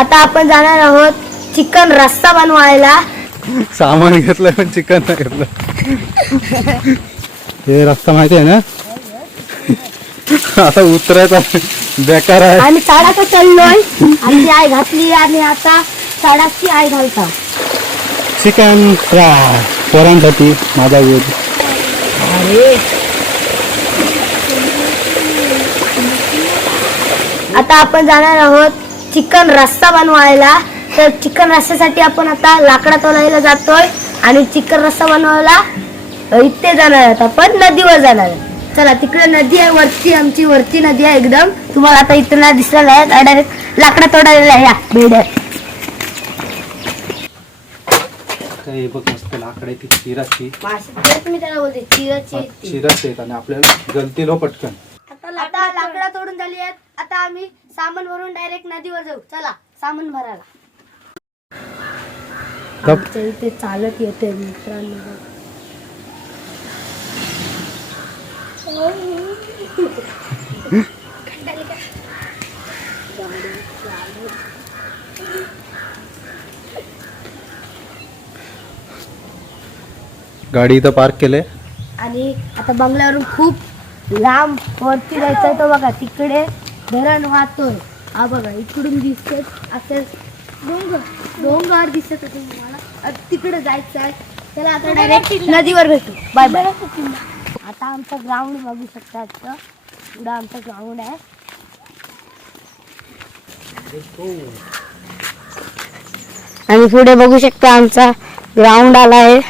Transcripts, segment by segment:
आता आपण जाणार आहोत चिकन रस्सा बनवायला. सामान घेतलंय पण चिकन नाही घेतलं. हे रस्ता माहिती आहे ना? आता उतरायचा बेकार आहे. आम्ही साडाचा चाललोय. आमची आई घातली आणि आता साडाची आई घालता. चिकन फ्राय पोरांसाठी माझा वेळ. आता आपण जाणार आहोत चिकन रस्सा बनवायला. तर चिकन रस्स्यासाठी आपण आता लाकडा तोडायला जातोय आणि चिकन रस्सा बनवायला इथे जाणार आहोत. आपण नदीवर जाणार आहे. चला, तिकडे नदी आहे वरती, आमची वरती नदी आहे एकदम. तुम्हाला आता इथं नाही दिसणार आहे. डायरेक्ट लाकडा तोडायला या बेड. काही बघ मस्त लाकडे ती चिराची मी त्याला बोलते चिराची. चिराची आहेत आणि आपल्याला गलती लो पटकन. आता लाकडा तोडून झाली आहेत. आता आम्ही सामान भरून डायरेक्ट नदीवर जाऊ. चला, सामान भरायला. आमच्या इथे चालत येते मित्रांनो. गाडी इथं पार्क केले आणि आता बंगल्यावरून खूप लांब वरती जायचंय. तो बघा तिकडे धरण वाहतोय. हा बघा इकडून दिसते असे डोंगर दिसत होते मला. तिकडे जायचं आहे. चला आता डायरेक्ट नदीवर भेटू. Bye bye. आता आमचा ग्राउंड बघू शकता. पुढं आमचा ग्राउंड आहे. आणि पुढे बघू शकता आमचा ग्राउंड आला आहे.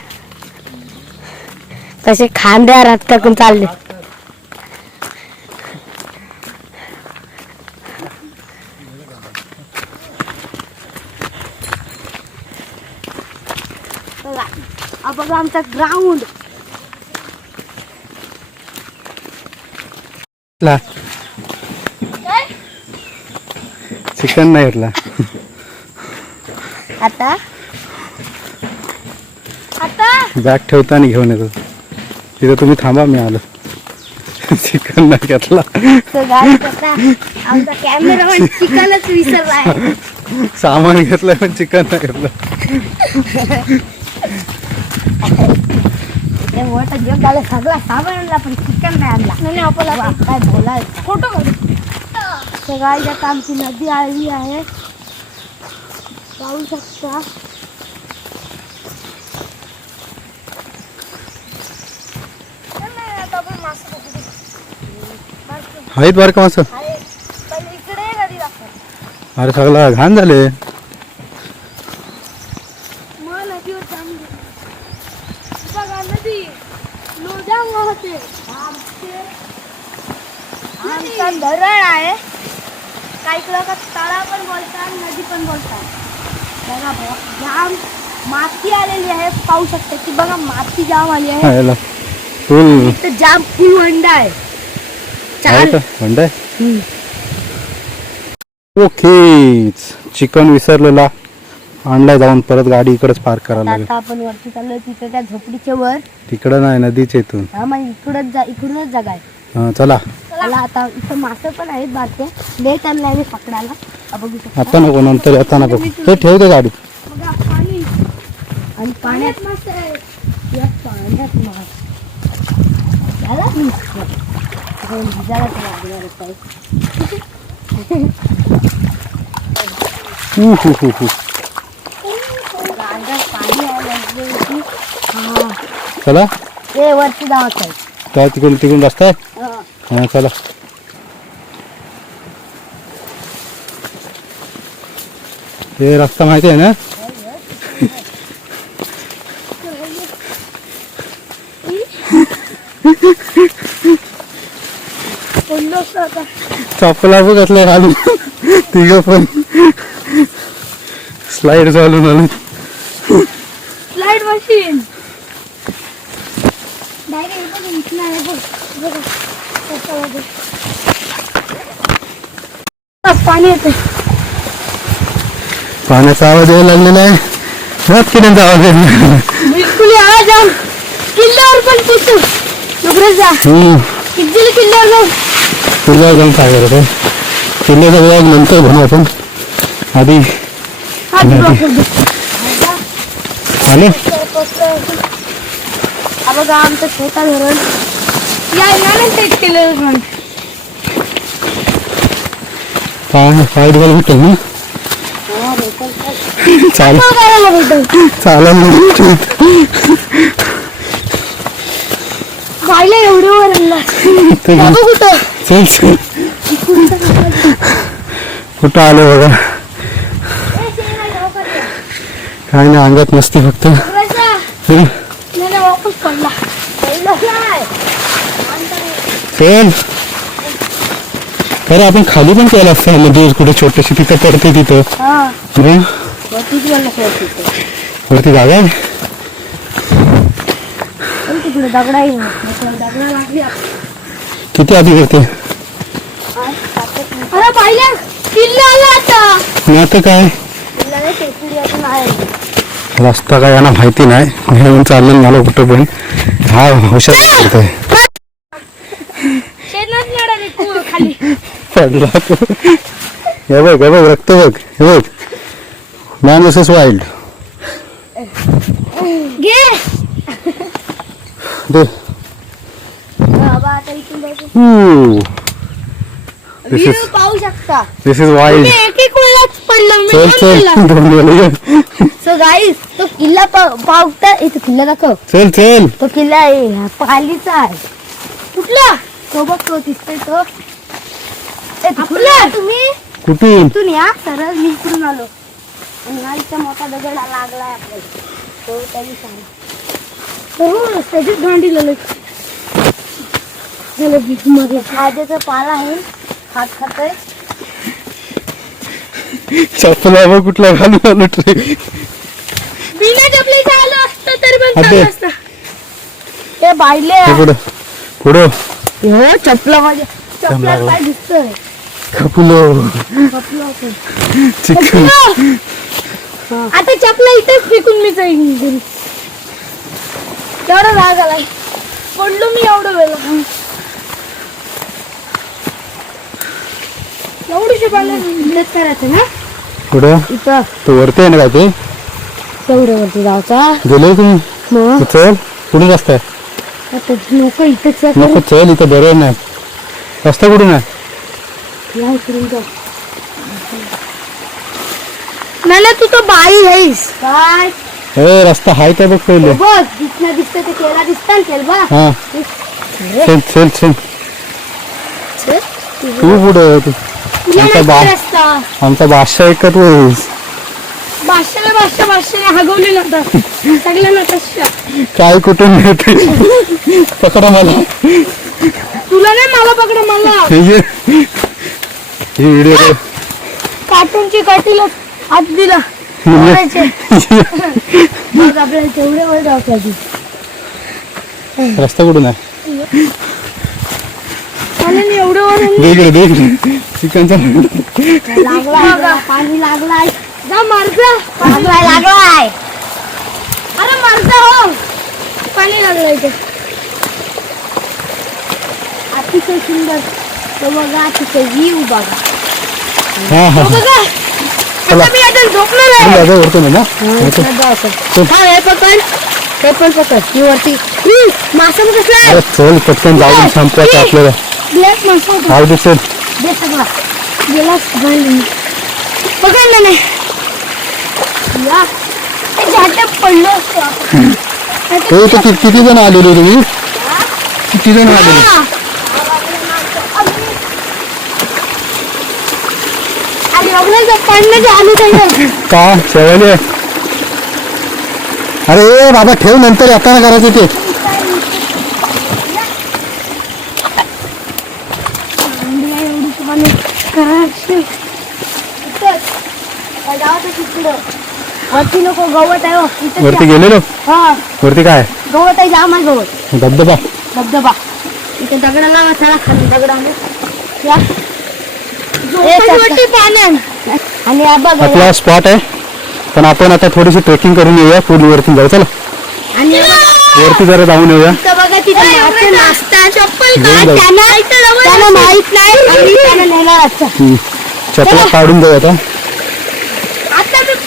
तसे खांद्या रात टाकून चालले. बघा आमचा ग्राउंड. चिकन नाही घेतला. आता बॅग ठेवताना घेऊन येतो. तिथं तुम्ही थांबा, मी आलो. चिकन नाही घेतला. आमचा कॅमेरामॅन चिकनच विसरला आहे. सामान घेतलंय पण चिकन नाही घेतलं. मोठा जेवण झालं. सगळा सामान आणला पण चिकन नाही आणला. आपल्याला काय बोलायचं. फोटो सगळ्या आता आमची नदी आली आहे. पाहू शकता. आहेत बार का मासं. अरे सगळं घाण झाले. आमचा धरण आहे. काही लोक तळा पण बोलतात, नदी पण बोलतात. बघा जाम माती आलेली आहे. पाहू शकता की बघा माती जाम आली आहे. फुल जाम फुल वंडा आहे. ओके, चिकन विसरलेला आणलाय जाऊन. परत गाडी इकडेच पार्क करायला लागेल. आता आपण वरती चाललोय. तिथे त्या झोपडीच्या वर. तिकडं नाही, नदीच्या इथून. हा मग इकडूनच जागा आहे. चला. आता इथं मासे पण आहेत बारके. लेट आणलाय मी पकडायला. बघू शकता. आता नको, नंतर आता नको. ते ठेवते गाडी. बघा पाणी आणि पाण्यात मासे आहेत. या पाण्यात मासे झाला मी भिजायला लागणार आहे. चला, ते वरती जावत आहे. काय तिकडून रस्ता आहे. हा चला. हे रस्ता माहिती आहे ना? चपला पण घातलाय घालून. तिघ पण स्लाइड चालून आले. स्लाइड मशीन पाणी येते. पाण्याचा आवाज यायला लागलेला आहे. किड्यांचा आवाज यायला. बिलकुल आवाज आम किल्ल्यावर पण पोचू. जा किल्ल्यावर जाऊ. किल्ल्यावर जाऊन काय करत आहे. किल्ल्याचा वेळ नंतर बनवू आपण. आधी आले हा बघा आमचं छोटा धरण या सेट केलं पाय दुखायला भेटेल ना चालेल पाहिलं एवढं वर कुठं चल चल कुठं आलो बघा काय नाही अंगात मस्ती फक्त वापस पडला चल अरे आपण खाली पण केलं असतं मध्ये कुठे छोटीशी तिथं पडते तिथं वरती जागा आहे तिकडे दगडा दगडा लागली किती आधी वरती अरे पाहिलं किल्ला आला आता नाही आता काय रस्ता काय यांना माहिती नाही घेऊन चाललं मला कुठं पण हा हुशार आहे खाली पडला हे बघ रक्त बघ हे बघ मॅन वर्सेस वाईल्ड दे पाहू शकता दिस इज वाईल्ड चल चल सो गाईस तो किल्ला पावता इथं किल्ला दाखव चल चल तो किल्ला आहे पालीचा आहे कुठला तो बघ तो दिसतोय तो तुम्ही कुठून इथून या सरळ मी इकडून आलो आणि हा इथं मोठा दगड लागलाय आपल्याला तो त्यांनी सांगा त्याच्यात भांडी झालं खाद्याचा पाला आहे खात खातोय चप्पला बघ कुठला घालून आलो ट्रे बिना चपलीचं आलं असतं तर पण अबे. चाललं असतं ते बायले पुढं हो चपला माझ्या चपला काय दिसतंय खपुलो चिकन आता चपला इथेच फेकून मी जाईन घरी एवढा राग आलाय पडलो मी एवढं वेळ एवढीशी पाण्यात करायचं ना पुढं इथं तो वरती आहे ना काय ते तेवढ्यावरती जायचा गेले तुम्ही मग चल कुठून रस्ता आहे आता नको इथंच नको चल इथं बरं नाही रस्ता कुठून आहे नाही तू तो बाई आहेस काय ए रस्ता हाय काय बघ पहिले बघ दिसणं दिसतं ते केला दिसतं केल बा हा चल चल चल तू पुढे आमचा बादशाह ऐकत होईस बादशाने हगवले नंतर सगळ्यांना कशा काय कुठून मिळते पकडा मला तुला नाही मला पकडा मला ही व्हिडिओ कार्टूनची काठीला हात दिला मग आपल्याला तेवढे वर जाऊ रस्ता कुठून आहे एवढं वर देख चिकनचा लागला पाणी लागलाय जा मारजा लागलाय अरे मारजा हो पाणी लागलं इथे अतिशय सुंदर तो बघा तिथे व्ह्यू बघा हा हा बघा आता मी आता झोपणार आहे वरतो ना हे पण पकड ही वरती मासा कसला आहे चल पटकन जाऊन संपवायचं आपल्याला ब्लॅक मासा हाव दिसेल दे सगळा गेला पकड ना नाही या झाट्या पडलो असतो किती जण आलेले तुम्ही किती जण आलेले का शेवले अरे बाबा ठेव नंतर येताना करायचं ते वरती नको गवत आहे वरती गेलेलो हा वरती काय गवत आहे जाम आहे गवत धबधबा इथे दगडा लावा चला खाली दगडा आणि आपला स्पॉट आहे पण आपण आता थोडीशी ट्रेकिंग करून येऊया पुढे वरती जाऊ चला आणि वरती जरा जाऊन येऊया बघा तिथे नाश्ता चप्पल त्यांना माहित नाही चपला काढून जाऊ आता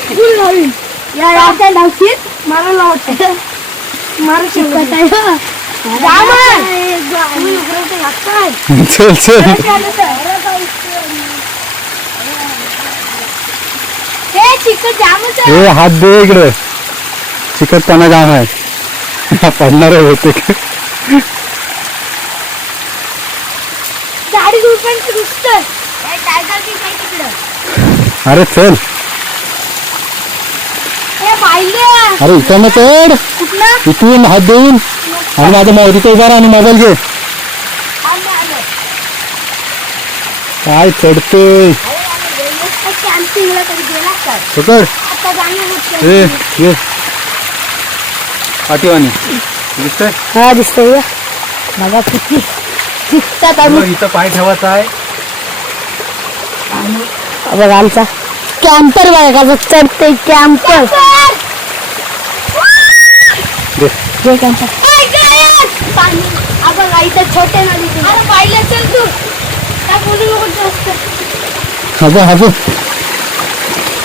फुल घालून या याच्या डावशीत मारायला वाटतं मारू शकत आहे चल चल हे हात दे इकडे चिकटताना जाम आहे पडणार होते गाडी पण रुसतोय टायगर की काय तिकडं अरे चल ए पाहिले अरे इकडनं चढ कुठलं इथून हात देऊन आणि माझ्या मावरीचा उभा राहा आणि मोबाईल घे काय चढतोय पकड ए ये पाठीवानी दिसतंय हा दिसतोय बघा किती दिसतात आम्ही इथं पाय ठेवायचा आहे बघा आमचा कॅम्पर बघा कसं चढते कॅम्पर जे कॅम्पर पाणी बघा इथं छोटे नदी पाहिलं चल तू काय बोलू नको जास्त हजू हजू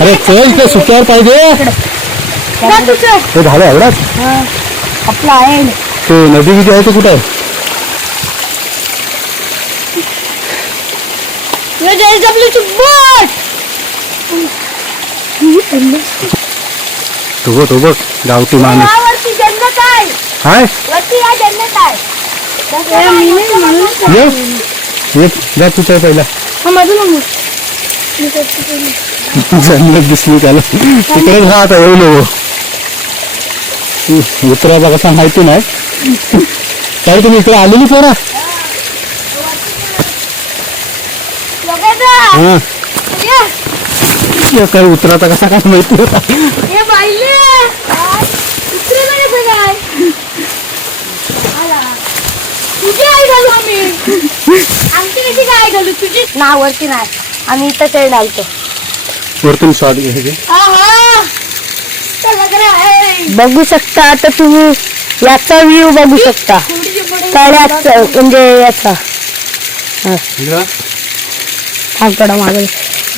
अरे चल इथे सुट्यावर पाहिजे तुझं हे झालं एवढाच आपला आहे ते नदी बिदी आहे ते कुठे आहे तो बघ गावठी माणूस वरती जन्नत आहे हाय वरती आहे जन्नत आहे ये जा तू चल पहिला जन्नत दिसली त्याला तिकडे जा आता येऊ नको उतरा बघा कसा माहिती नाही काय तुम्ही इकडे आलेली पोरा हा काय उतराचा कसा काय माहिती होता वरती नाही आम्ही इथं ते डालतो वरतून शॉट घ्यायचे बघू शकता आता तुम्ही याचा व्ह्यू बघू शकता कळ्याचा म्हणजे याचा आमकडं मागे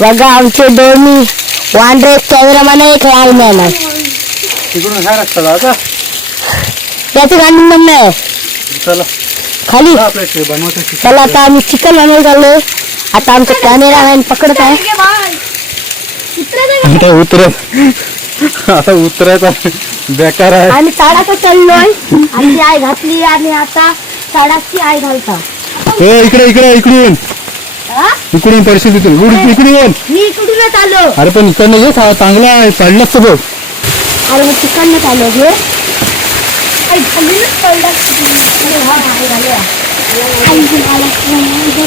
बघा आमचे दोन्ही वांड्रे कॅमेरामॅन एक लाईनमॅन आहे तिकडून काय रस्ता आता याचं गाणी म्हणणं आहे चला खाली आपल्या बनवत चला आता आम्ही चिकन आणायला चाललोय आता आमचा कॅमेरामॅन पकडत आहे आता उतरत आता उतरायचा बेकार आहे आम्ही चाडाचा चाललोय आमची आई घातली आणि आता चाडाची आई घालता इकडे इकडे इकडून हा? इकडून परिस्थिती इकडून ये मी इकडूनच आलो अरे पण इकडनं ये चांगला आहे पडलंच तर बघ अरे मग तिकडनंच आलो घे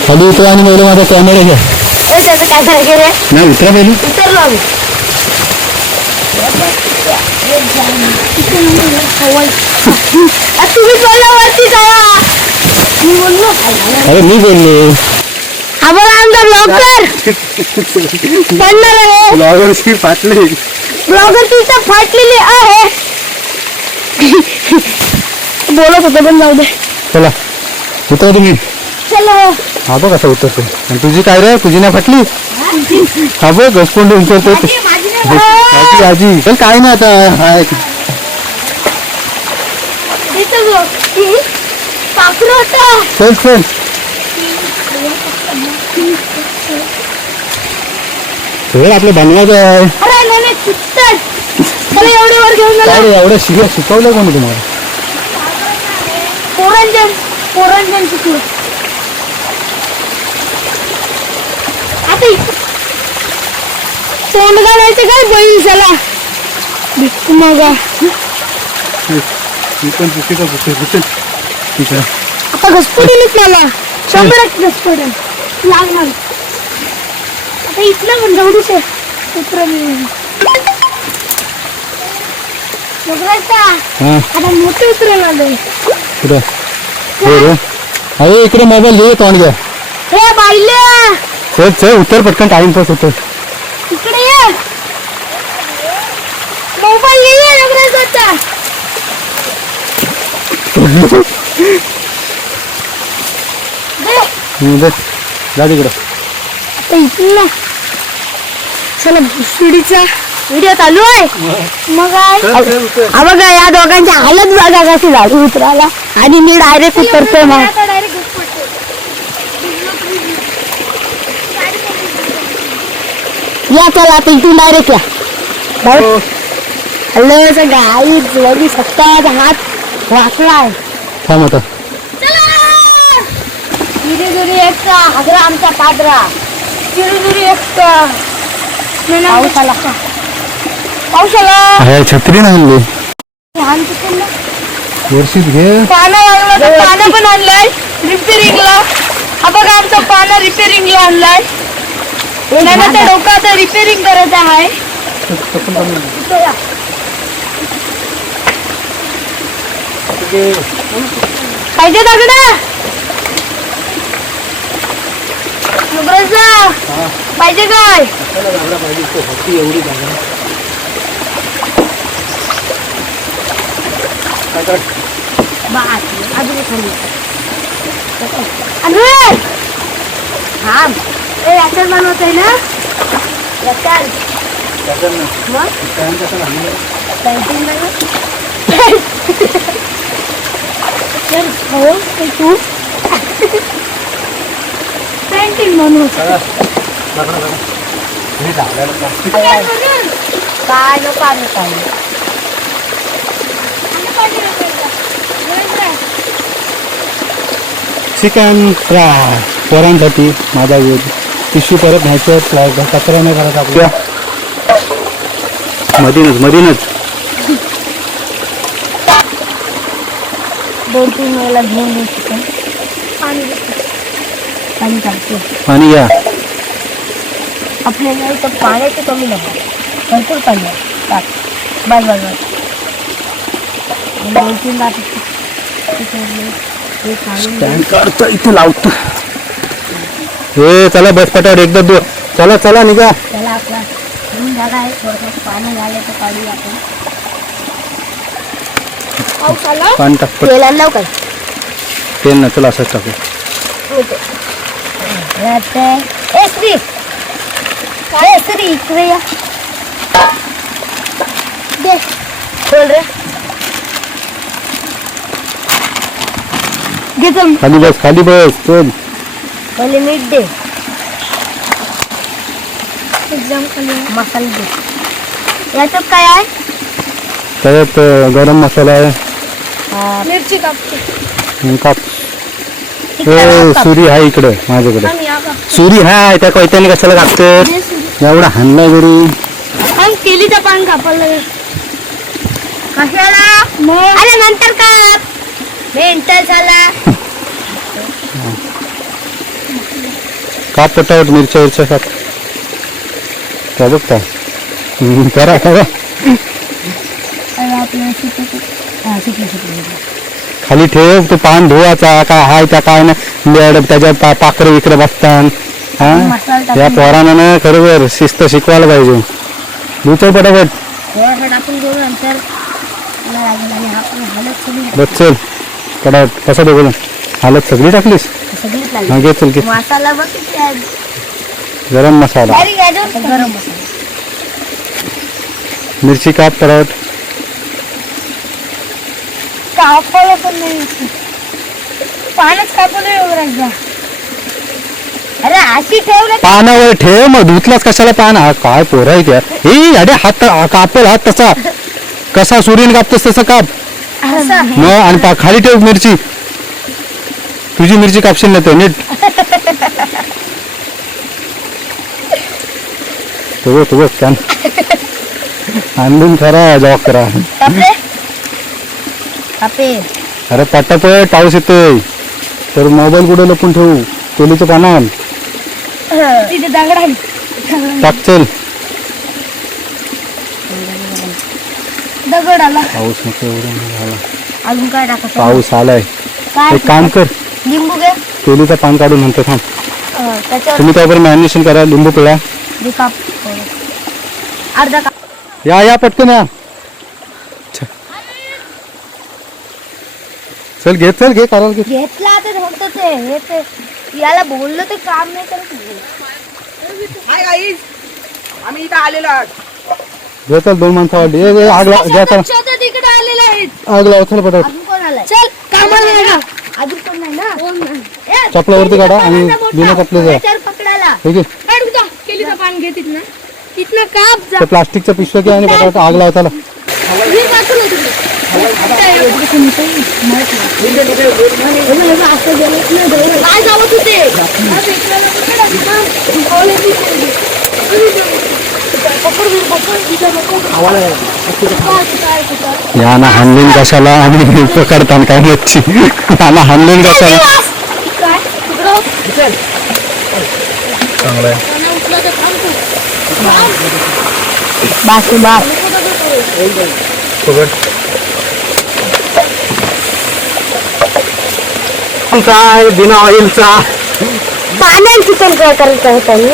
खाली उतर आणि पहिले माझा कॅमेरा घ्या त्याचं काय करायचं रे नाही उतरा पहिले उतरलो आम्ही तुम्ही बोला वरती जावा मी बोललो अरे मी बोललो आम्हाला आमचा ब्लॉगर पडणार आहे ब्लॉगरची फाटली ब्लॉगर तिथं फाटलेली आहे बोलत होतो पण जाऊ दे चला उतर तुम्ही चलो हा बघ कसं उतरतो आणि तुझी काय रे तुझी नाही फाटली हा बघ घसकोंड उतरतो आजी आजी चल काय नाही आता हाय चल चल सगळं आपलं बनवायचं आहे एवढे वर घेऊन काय रे एवढं शिकवलं कोणी तुम्हाला पोरांजन शिकलो आता तोंड घालायचं काय बहीण चला भिक्कू मागा मी पण ठीक आहे आता घसपडेलच मला 100 घसपडेल लागणार आता इथलं पण जवळच आहे कुत्र मी हा आता मोठे उतरून आलोय कुठं हो अरे इकडे मोबाईल घे तोंड घ्या हे बाईले चल चल उतर पटकन टाइमपास होतो इकडे ये मोबाईल ये नगराचा जा तिकडं आता इथून ना चला भुसडीचा व्हिडिओ चालू आहे मग काय हा बघा या दोघांची हालत बघा कशी झाली उतरायला आणि मी डायरेक्ट उतरतोय मग या चला आता इथून डायरेक्ट या हॅलो गाई बघू शकता हात वाकला आहे थांब आता दुरी एकटा हागरा आमचा पादरा दुरी एकटा पाऊस आला पाऊस आला आहे छत्री नाही आणली वर्षीत घे पानं पण आणलाय रिपेरिंगला हा बघा आमचा पानं रिपेरिंगला आणलाय नानाचा डोका आता रिपेरिंग करत आहे पाहिजे दगडा पाहिजे काय याच्यात बनवत आहे ना याच्यात तू पेंटिंग म्हणून काय नको आम्ही काय चिकन फ्राय पोरांसाठी माझा वेळ पिशवी परत न्यायचं कचरा नाही करत आपल्या मधीनच 2-3 वेळेला घेऊन देऊ चिकन पाणी टाकतो पाणी घ्या आपल्याला इथं पाण्याची कमी नको भरपूर पाणी आहे टाक बस 2-3 स्टँड काढतो इथे लावतो हे चला बस पटावर एकदा दो चला निघा त्याला आपला जागा आहे थोडंसं पाणी झालं तर काढू आपण पाऊस आला पाणी टाक तेल आणलं काय तेल ना चला असंच टाकू श्री इकडे या दे खोल रे घे चल खाली बस चल पहिले मीठ दे एकदम खाली मसाला दे याच्यात काय आहे त्याच्यात गरम मसाला आहे मिरची कापते काप सुरी आहे इकडे माझ्याकडे सुरी हाय त्या कोयत्याने कशाला कापते एवढा हाणलाय घरी केलीचं पान कापलं कशाला अरे नंतर काप नंतर झाला काप पटावट मिरच्या काप त्या बघ काय करा खाली ठेव तो पान धुवाचा काय हाय त्या काय ना त्याच्यात पाखरं विकरं बसतात हा या पोरानं ना खरोखर शिस्त शिकवायला पाहिजे दुसरं पटापट आपण घेऊ नंतर बस चल पटापट कसं बघू हालत सगळी टाकलीस हा घे चल घे मसाला बघ गरम मसाला गरम मसाला मिरची काप पटापट कापायला पण नाही पानच कापलं एवढा अरे अशी ठेवलं पानावर ठेव मग धुतलाच कशाला पान हा काय पोरा आहे त्या हे अरे हात कापेल हात तसा कसा सूर्यन कापतोस तसं काप मग आणि खाली ठेव मिरची तुझी मिरची कापशील ना ते नीट तो बघ छान आणून खरा जॉब करा अरे पटापट पाऊस येतोय तर मोबाईल कुठे लपून ठेवू कोलीचं पानाल तिथे दगड आहे टाक चल दगड आला पाऊस नको एवढं झाला अजून काय टाकायचं पाऊस आलाय एक काम कर लिंबू घे कोलीचं पान काढून म्हणतो थांब त्याच्यावर तुम्ही त्यावर मॅरिनेशन करा लिंबू पिळा काप अर्धा काप या पटकन या चल घे कराल घे घेतला तर फक्त ते याला बोललो तर काम नाही करत हाय गाईज आम्ही इथं आलेलो आहोत घे चल 2 माणसं वाढली आग घ्या चला तिकडे आलेले आहेत. आग लावा चल पटापट. अजून कोण आलाय? चल कामाला लागा. अजून कोण नाही ना? कोण नाही. ए, चपलावरती काढा आणि मोठा. बिना चपले जा. याच्यावर पकडायला. ठीक आहे काढ उद्या. केली का पान घे तिथनं. तिथनं काप जा. ते प्लास्टिकचं पिशव्या घ्या आणि पटापट आग लावा चला. वीर वाचून होती तिकडे. काय जावं तू ते? याला हाणलेन कशाला आणि पकडताना काय मच्छी याला हाणलेन कशाला. चांगलं आहे. काय बिना ऑइलचा पाण्यात चिकन काय करायचं आहे त्याने?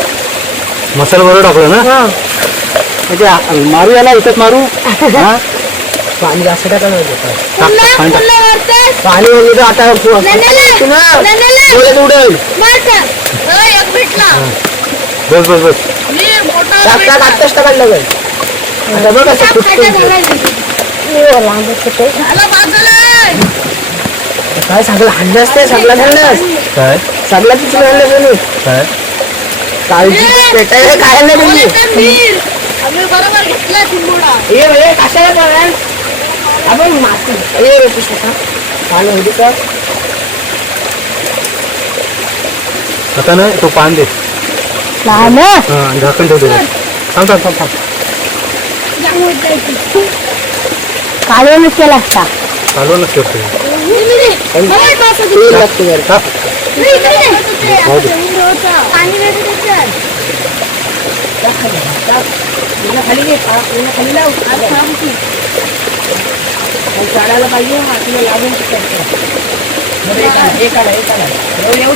मसाला बरोबर टाकलं ना म्हणजे मारू याला इथं मारू हा? पाणी जास्त टाकायला पाणी वगैरे आता उडेल. बस बस बस आत्ताच टाकायला लागेल. आता बघ असं काय सगळं हाणलं असते सगळं हाणलंस काय सगळं तिथून हाणलं तुम्ही काय काळजी पेटायला काय नाही बरोबर घेतला चिंबोडा. ये कशाला काय आपण माती ये रे पुस्तका पाणी होती का आता ना तो पान दे लहान झाकण ठेवते थांब थांब थांब थांब काढूनच केला असता. चालवूनच ठेवते तेल लागतं जरा. खाली घे खाली लाव झाडाला पाहिजे मातीला लागून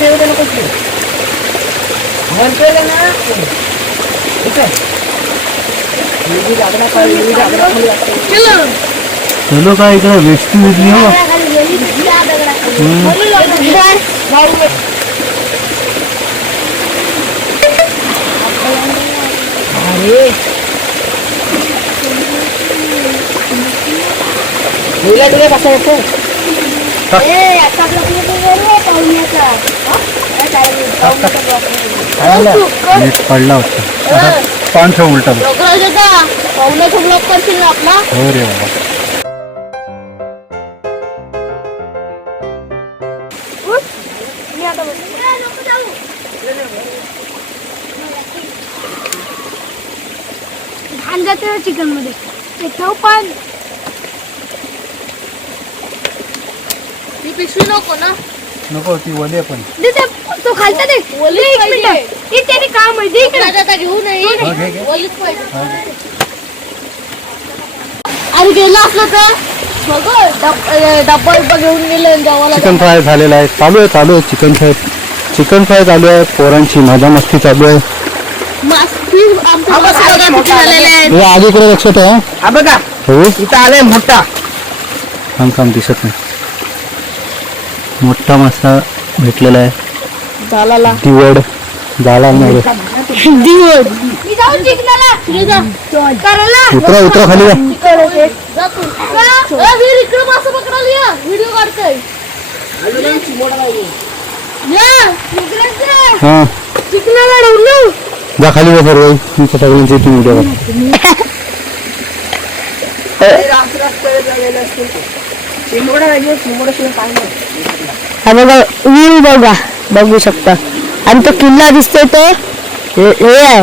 एवढं नको म्हणतोय ना चलो काय इकडे वेस्टी विजली हो मुला तुला कसं येतं मीठ पडला होता आता पान ठेव उलटा बघ. पाहुण्याचा ब्लॉक करशील ना आपला. हो रे बाबा घाण जाते ना चिकन मध्ये ते ठेव पण ती पिशवी नको ना. नको ती वली पण दे ते तो खालता दे. एक मिनिट हे त्याने काम आहे. दे इकडे आता घेऊ नये. आणि गेलं असलं तर डब्बा घेऊन गेलं जेवायला. चिकन फ्राय झालेला आहे चालू आहे चिकन फ्राय चालू आहे पोरांची मजा मस्ती चालू आहे. हे आगे इकडे लक्षात आहे हा बघा हो इथं आलाय मोठा थांब दिसत नाही मोठा मासा भेटलेला आहे झाला दिवड झाला नाही रे. उतरा उतरा खाली हा जा खाली बसा रे तुमच्या सगळ्यांची इथून उद्या हा बघा व्ह्यू बघा बघू शकता. आणि तो किल्ला दिसतोय तो हे आहे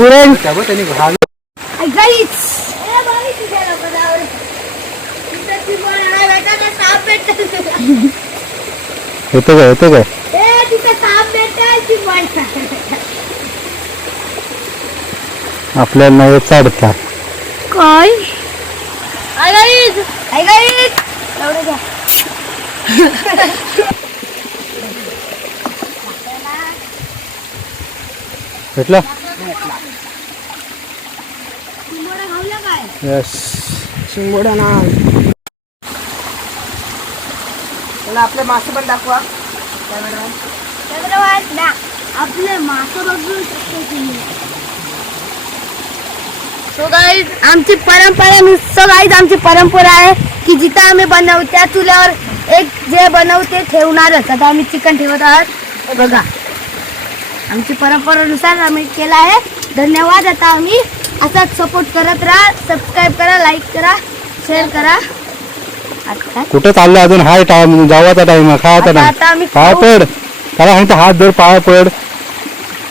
उरण. येतो काय आपल्याला नाही चढतात काय भेटला यस शिंगोडा ना मला आपले मासे पण दाखवा आपले मासे बघू शकतो तुम्ही. सो गाईज आमची परंपरा आहे की जिथं आम्ही बनवू त्या चुल्यावर एक जे बनवते ठेवणारच. आता आम्ही चिकन ठेवत आहोत. हे बघा आमची परंपरेनुसार आम्ही केला आहे. धन्यवाद. आता आम्ही असाच सपोर्ट करत राहा. सबस्क्राईब करा, लाईक करा, शेअर करा. आता कुठं चाललं अजून? हाय टाइम, जावाचा टाइम, खायचा आता टाइम. आम्ही पाय खाऊ. पड, त्याला सांगतो हात धर, पाय पड.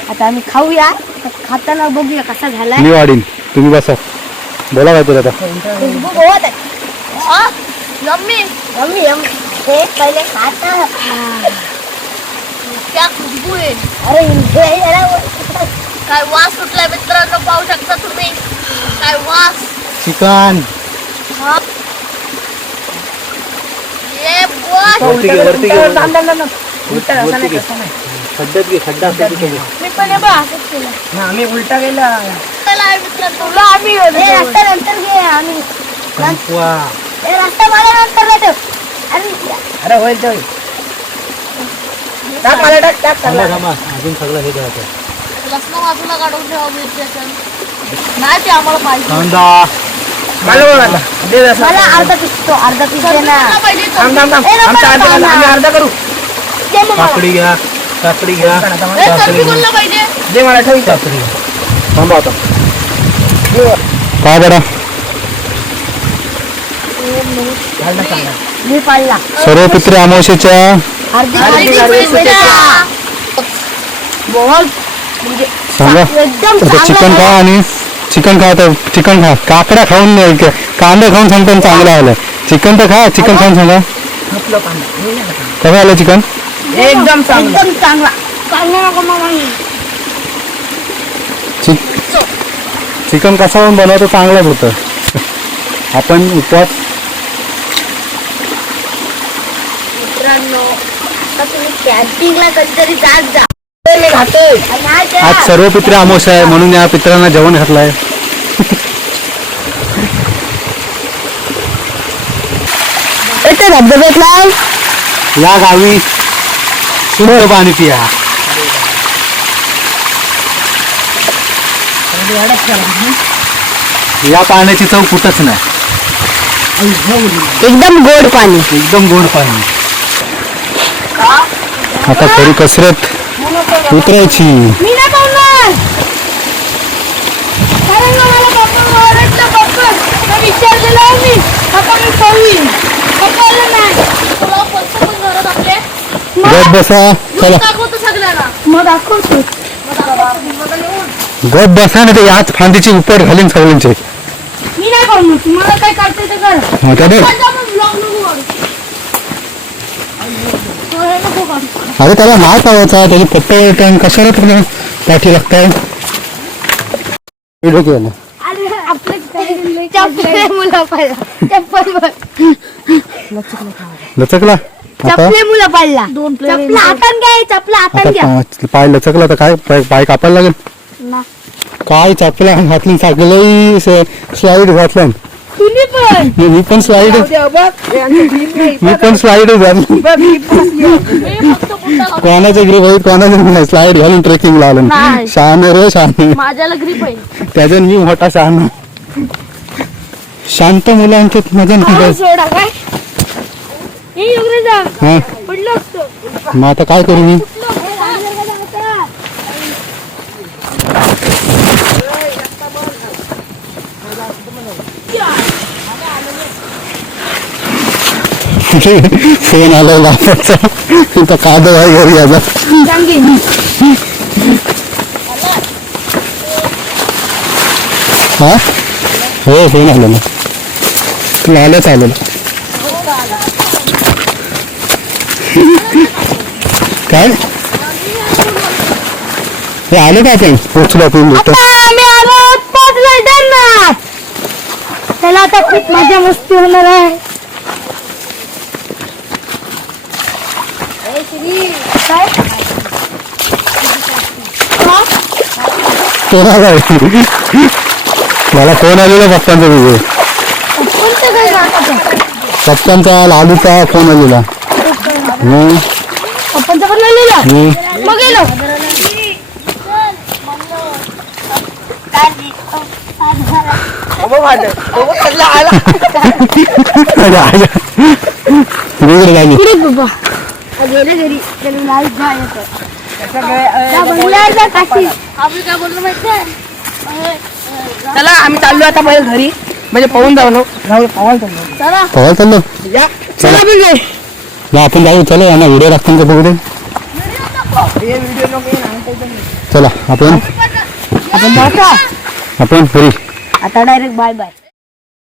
आता आम्ही खाऊया. आता खाताना बघूया कसा झालाय. मी वाढीन, तुम्ही बसा. बोला काय तुला आता? खुशबू बहुत है. Yummy yummy yummy. हे पहिले खाता. क्या खुशबू आहे. अरे काय वास सुटलाय मित्रांनो, पाहू शकता तुम्ही. काय वास. चिकन ये बॉस. खड्ड्यात घे, खड्डा मी पण हे बघ असंच केलं. आम्ही उलटा गेला. चला मित्रांनो, तुला आम्ही हे रस्ता नंतर घे. आम्ही हे रस्ता मला नंतर देतो. अरे होईल तो टाक, मला टाक टाक टाकला. अजून सगळं हे करायचं. लसणं बाजूला काढून ठेवा मिरच्याचं. नाही ते आम्हाला पाहिजे. कांदा मला बोल आता. दे रस्सा. मला अर्धा पीस दे ना. थांब थांब थांब. आमचा अर्धा करू, आम्ही अर्धा करू. दे मग मला. काकडी घ्या, काकडी घ्या. पाहिजे. दे मला ठेवी. थांबा आता. काय बरं मी पाळला. सर्व पितृ अमावस्येच्या हार्दिक शुभेच्छा. बहुत म्हणजे सांगा. एकदम आता चिकन खा आणि चिकन खा, तर चिकन खा. काकड्या खाऊन नाही, कांदा खाऊन सांगतो चांगलं आलं. चिकन तर खा, चिकन खाऊन सांगा आपलं कांदा. कसं आलं चिकन. एकदम चांगलं. एकदम चांगला. चांगला नको मामा. चिकन कसं बनवतो चांगलंच होतं. आपण उपवास मित्रांनो आता तुम्ही कॅम्पिंगला कधीतरी जात जा. मी खातोय. नाही ते आज सर्व पितृ अमावस्या आहे म्हणून या पितरांना जेवण घातलंय. इथे धबधब्यातला या गावी शुद्ध पाणी पिया. या पाण्याची चव कुठंच नाही. एकदम गोड पाणी. एकदम गोड पाणी. आता खरी कसरत उतरायची. मी नाही पाहणार. कारण मला पप्पा ओरडलं. पप्पा विचार दिला मी. पप्पा मी पाहून पप्पाला नाही. तुला पप्पा पण घरात आपले गप बसा. चला दाखवतो सगळ्यांना. मग दाखवतो. गप बसा ना, ते याच फांदीची उपट घालीन सगळ्यांचे. मी नाही पाहणार. तुम्हाला काय करता ते कर. आता बघ. अरे त्याला नाही पावायचा, त्याची पट्ट टाइम कशाला तुम्ही पाठी लागताय. व्हिडिओ केला चपले मुलं पाहिला. चप्पल लचकला आता. चपले मुलं पाहिला. चपला हातात घ्या. चपला हातात घ्या. आता पाय लचकला तर काय पाय कापायला लागेल. ना. काय चपला घातली, सगळं स्लाईड घातलं. तुम्ही पण मी पण स्लाईड घातली. कोणाच्या ग्रीप आहे, कोणाच्या स्लाईड घालून ट्रेकिंगला आलो. नाही. शहाणे रे शहाणे. माझ्याला ग्रीप आहे. त्याच्यात मी मोठा शहाणा. शांत मुलांच्यात मजा नाही. सोडा काय हा पडलं असतं. मग आता काय करू मी. फोन आला बापाचा. इथं कादव आहे घरी याचा. हा हो फोन आला ना. तुला आलंच आलं ना. काय हे आले का आपण पोचलो आपण भेटतो. आम्ही आलो पोचलो धरणात. त्याला आता खूप मजा मस्ती होणार आहे. काय कोणाला मला फोन आलेला पप्पांचा तुझे. कोणतं काय राहतं? पप्पांचा लालूचा फोन आलेला. पप्पांचा पण आलेला. मग गेलो. अबो भाड अबो कसला आला वेगळं झाली पुढे बाबा गेले घरी त्याला नाही जायचं त्या बंगल्यावर काशी आम्ही काय बोललो माहितीये चला आम्ही चाललो आता पहिले घरी म्हणजे पाहून जाऊ ना राहुल पाहायला चाललो चला पवाल चाललो या चला बिगे ना आपण जाऊ चलो यांना व्हिडिओ लागतो का बघू दे हे व्हिडिओ नको येणार चला आपण आपण जाऊ का घरी आता डायरेक्ट बाय बाय